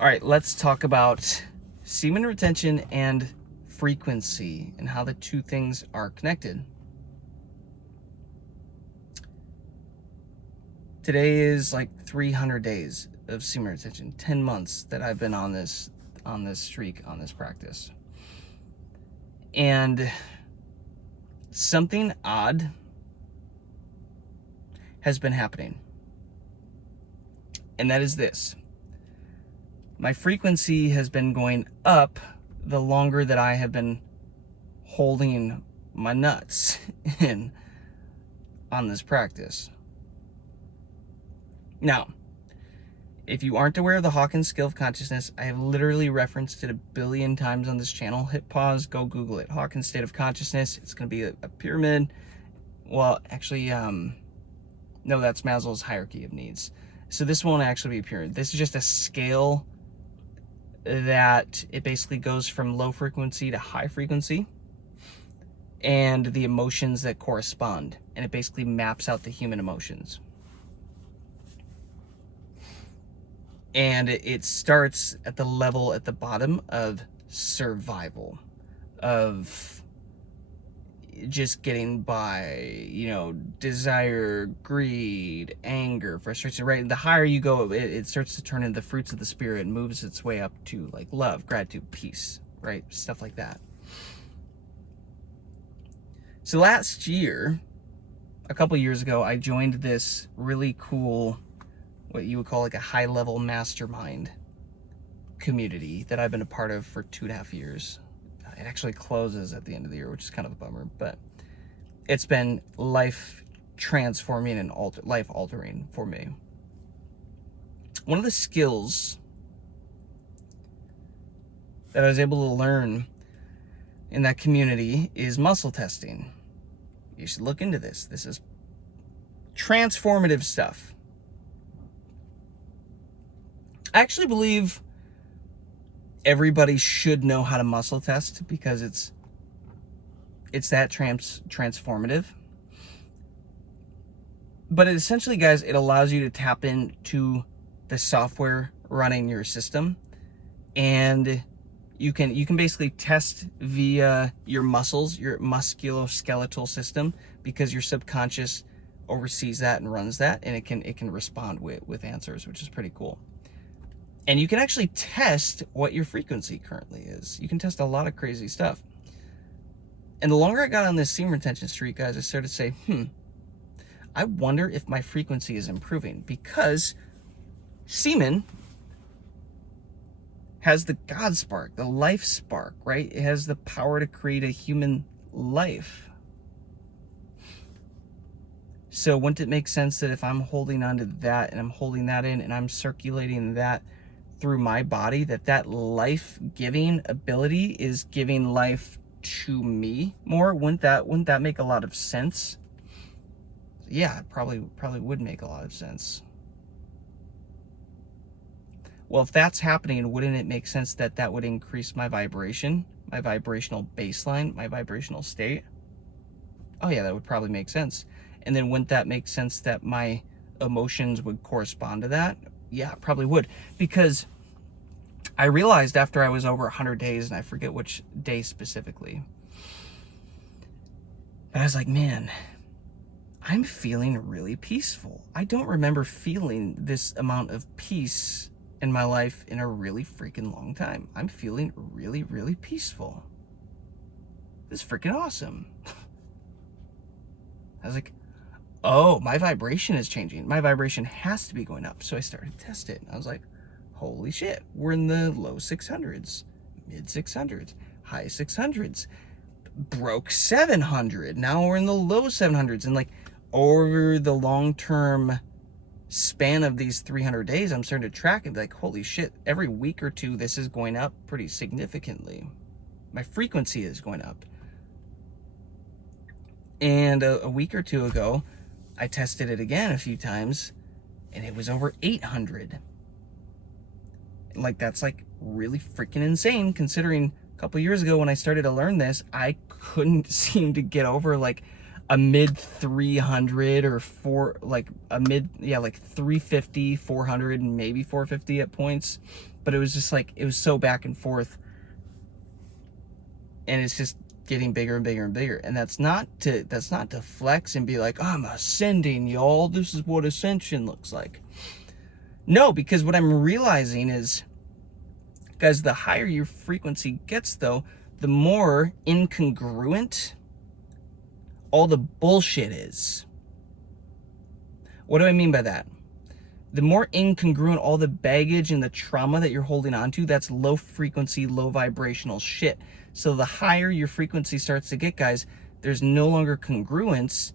All right, let's talk about semen retention and frequency and how the two things are connected. Today is like 300 days of semen retention, 10 months that I've been on this streak, on this practice. And something odd has been happening. And that is this. My frequency has been going up the longer that I have been holding my nuts in on this practice. Now, if you aren't aware of the Hawkins scale of consciousness, I have literally referenced it a billion times on this channel. Hit pause, go Google it. Hawkins state of consciousness. It's going to be a pyramid. Well, actually, no, that's Maslow's hierarchy of needs. So this won't actually be a pyramid. This is just a scale that it basically goes from low frequency to high frequency and the emotions that correspond. And it basically maps out the human emotions. And it starts at the level at the bottom of survival, of just getting by, desire, greed, anger, frustration, right? And the higher you go, it starts to turn into the fruits of the spirit and moves its way up to like love, gratitude, peace, right? Stuff like that. So last year, a couple years ago, I joined this really cool, what you would call like a high-level mastermind community that I've been a part of for 2.5 years. It actually closes at the end of the year, which is kind of a bummer, but it's been life-transforming and life-altering for me. One of the skills that I was able to learn in that community is muscle testing. You should look into this. This is transformative stuff. I actually believe everybody should know how to muscle test because it's that transformative. But it essentially, guys, it allows you to tap into the software running your system, and you can basically test via your muscles, your musculoskeletal system, because your subconscious oversees that and runs that, and it can respond with answers, which is pretty cool. And you can actually test what your frequency currently is. You can test a lot of crazy stuff. And the longer I got on this semen retention streak, guys, I started to say, I wonder if my frequency is improving, because semen has the God spark, the life spark, right? It has the power to create a human life. So wouldn't it make sense that if I'm holding on to that and I'm holding that in and I'm circulating that through my body, that life-giving ability is giving life to me more? Wouldn't that make a lot of sense? Yeah, it probably would make a lot of sense. Well, if that's happening, wouldn't it make sense that would increase my vibration, my vibrational baseline, my vibrational state? Oh yeah, that would probably make sense. And then wouldn't that make sense that my emotions would correspond to that? Yeah, it probably would. Because I realized after I was over 100 days, and I forget which day specifically, but I was like, man, I'm feeling really peaceful. I don't remember feeling this amount of peace in my life in a really freaking long time. I'm feeling really, really peaceful. This is freaking awesome. I was like, oh, my vibration is changing. My vibration has to be going up. So I started to test it. I was like, holy shit, we're in the low 600s, mid 600s, high 600s, broke 700. Now we're in the low 700s. And like over the long-term span of these 300 days, I'm starting to track and be like, holy shit, every week or two, this is going up pretty significantly. My frequency is going up. And a week or two ago, I tested it again a few times, and it was over 800. Like, that's like really freaking insane, considering a couple years ago when I started to learn this, I couldn't seem to get over like a mid 300 or like 350, 400, and maybe 450 at points. But it was just like, it was so back and forth. And it's just getting bigger and bigger and bigger. And that's not to flex and be like, I'm ascending, y'all. This is what ascension looks like. No, because what I'm realizing is, guys, the higher your frequency gets, though, the more incongruent all the bullshit is. What do I mean by that? The more incongruent all the baggage and the trauma that you're holding on to, that's low frequency, low vibrational shit. So the higher your frequency starts to get, guys, there's no longer congruence,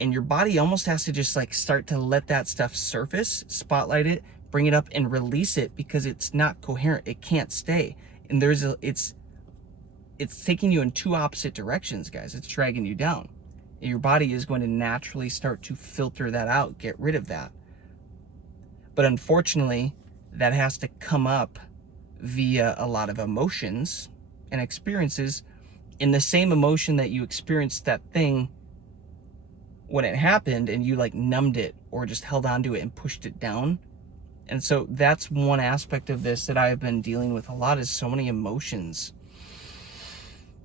and your body almost has to just like start to let that stuff surface, spotlight it, bring it up and release it, because it's not coherent. It can't stay. And it's taking you in two opposite directions, guys. It's dragging you down. And your body is going to naturally start to filter that out, get rid of that. But unfortunately, that has to come up via a lot of emotions and experiences. In the same emotion that you experienced that thing when it happened, and you like numbed it or just held on to it and pushed it down. And so that's one aspect of this that I've been dealing with a lot, is so many emotions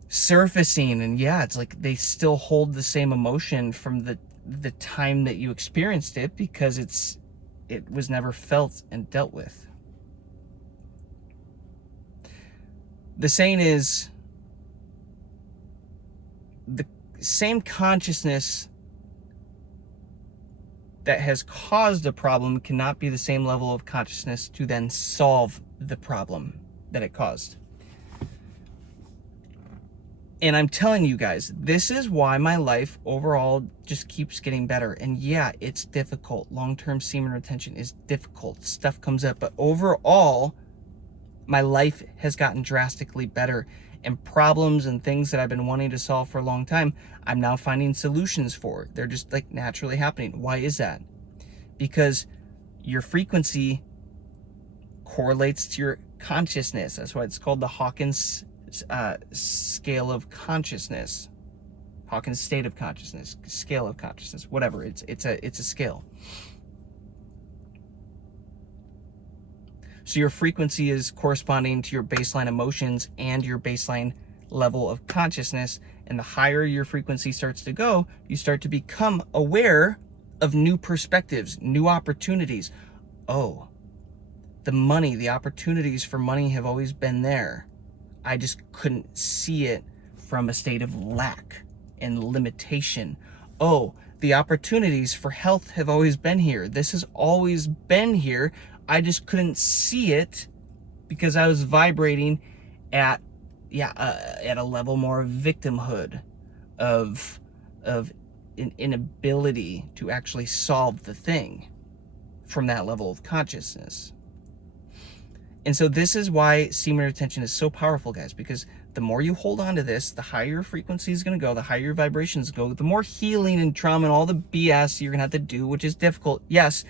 surfacing. And yeah, it's like they still hold the same emotion from the time that you experienced it, because it was never felt and dealt with. The saying is, the same consciousness that has caused a problem cannot be the same level of consciousness to then solve the problem that it caused. And I'm telling you guys, this is why my life overall just keeps getting better. And yeah, it's difficult. Long-term semen retention is difficult. Stuff comes up. But overall, my life has gotten drastically better. And problems and things that I've been wanting to solve for a long time, I'm now finding solutions for. They're just like naturally happening. Why is that? Because your frequency correlates to your consciousness. That's why it's called the Hawkins scale of consciousness. Hawkins state of consciousness, scale of consciousness, whatever. It's a scale. So your frequency is corresponding to your baseline emotions and your baseline level of consciousness. And the higher your frequency starts to go, you start to become aware of new perspectives, new opportunities. Oh, the money, the opportunities for money have always been there. I just couldn't see it from a state of lack and limitation. Oh, the opportunities for health have always been here. This has always been here. I just couldn't see it because I was vibrating at a level more of victimhood, of an inability to actually solve the thing from that level of consciousness. And so this is why semen retention is so powerful, guys, because the more you hold on to this, the higher your frequency is going to go, the higher your vibrations go, the more healing and trauma and all the BS you're going to have to do, which is difficult, yes,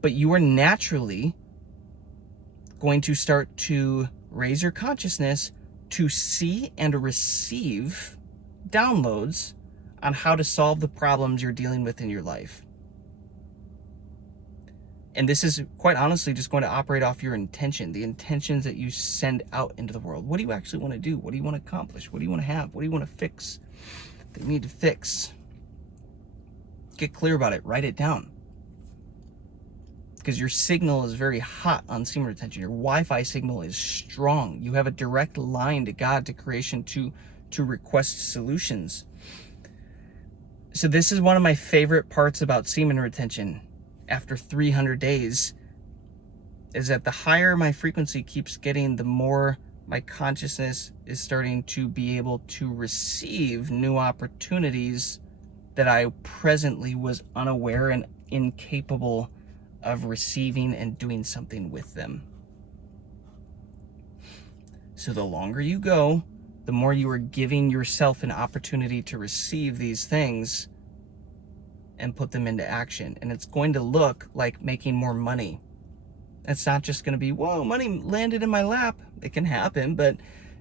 but you are naturally going to start to raise your consciousness to see and receive downloads on how to solve the problems you're dealing with in your life. And this is quite honestly just going to operate off your intention, the intentions that you send out into the world. What do you actually want to do? What do you want to accomplish? What do you want to have? What do you want to fix that you need to fix? Get clear about it. Write it down. Because your signal is very hot on semen retention. Your Wi-Fi signal is strong. You have a direct line to God, to creation, to request solutions. So this is one of my favorite parts about semen retention. After 300 days, is that the higher my frequency keeps getting, the more my consciousness is starting to be able to receive new opportunities that I presently was unaware and incapable of receiving and doing something with them. So the longer you go, the more you are giving yourself an opportunity to receive these things and put them into action. And it's going to look like making more money. It's not just going to be, whoa, money landed in my lap. It can happen, but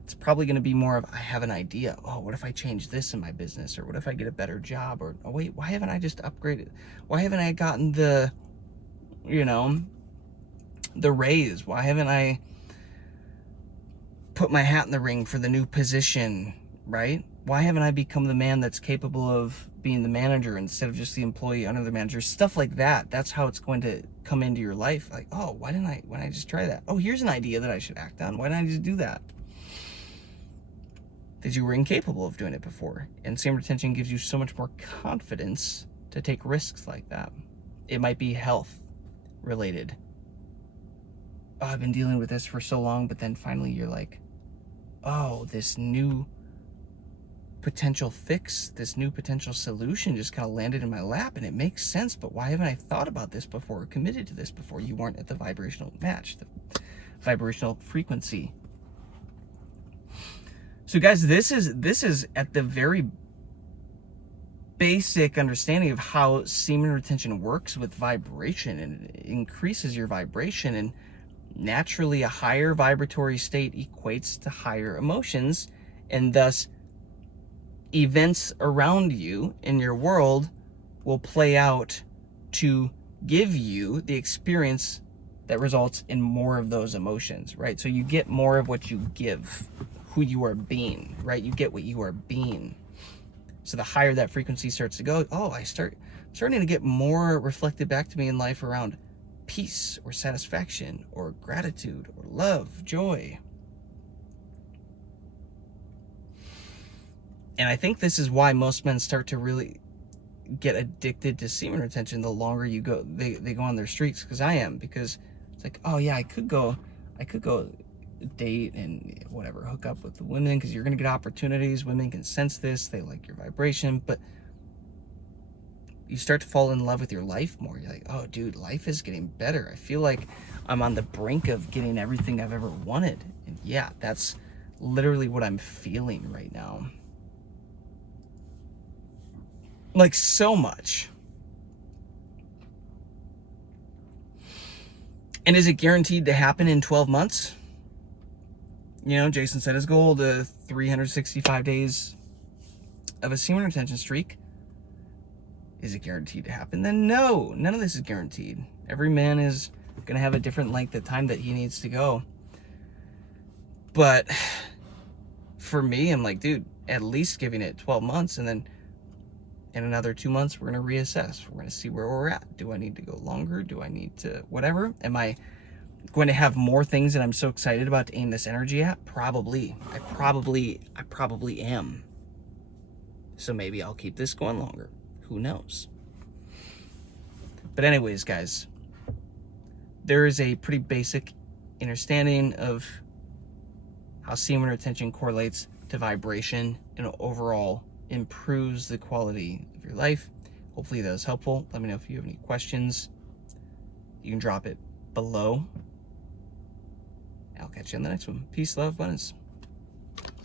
it's probably going to be more of, I have an idea. Oh, what if I change this in my business? Or what if I get a better job? Or, oh wait, why haven't I just upgraded? Why haven't I gotten the, you know, the raise? Why haven't I put my hat in the ring for the new position, right? Why haven't I become the man that's capable of being the manager instead of just the employee under the manager? Stuff like that. That's how it's going to come into your life. Like, oh, why didn't I just try that? Oh, here's an idea that I should act on. Why didn't I just do that? Because you were incapable of doing it before. And semen retention gives you so much more confidence to take risks like that. It might be health related. Oh, I've been dealing with this for so long, but then finally you're like, oh, this new potential fix, this new potential solution just kind of landed in my lap, and it makes sense, but why haven't I thought about this before or committed to this before? You weren't at the vibrational match, the vibrational frequency. So guys, this is at the very basic understanding of how semen retention works with vibration, and it increases your vibration, and naturally a higher vibratory state equates to higher emotions, and thus events around you in your world will play out to give you the experience that results in more of those emotions, right? So you get more of what you give, who you are being, right? You get what you are being. So the higher that frequency starts to go, oh, starting to get more reflected back to me in life around peace or satisfaction or gratitude or love, joy. And I think this is why most men start to really get addicted to semen retention the longer you go, they go on their streaks, because I am, because it's like, oh yeah, I could go date and whatever, hook up with the women, because you're going to get opportunities. Women can sense this. They like your vibration. But you start to fall in love with your life more. You're like, oh dude, life is getting better. I feel like I'm on the brink of getting everything I've ever wanted. And yeah, that's literally what I'm feeling right now. Like, so much. And is it guaranteed to happen in 12 months? You know, Jason set his goal to 365 days of a semen retention streak. Is it guaranteed to happen? Then no, none of this is guaranteed. Every man is going to have a different length of time that he needs to go. But for me, I'm like, dude, at least giving it 12 months, and then in another 2 months, we're going to reassess. We're going to see where we're at. Do I need to go longer? Do I need to whatever? Am I going to have more things that I'm so excited about to aim this energy at? Probably. I probably am. So maybe I'll keep this going longer. Who knows? But anyways, guys, there is a pretty basic understanding of how semen retention correlates to vibration and overall improves the quality of your life. Hopefully that was helpful. Let me know if you have any questions. You can drop it below. I'll catch you on the next one. Peace, love, abundance.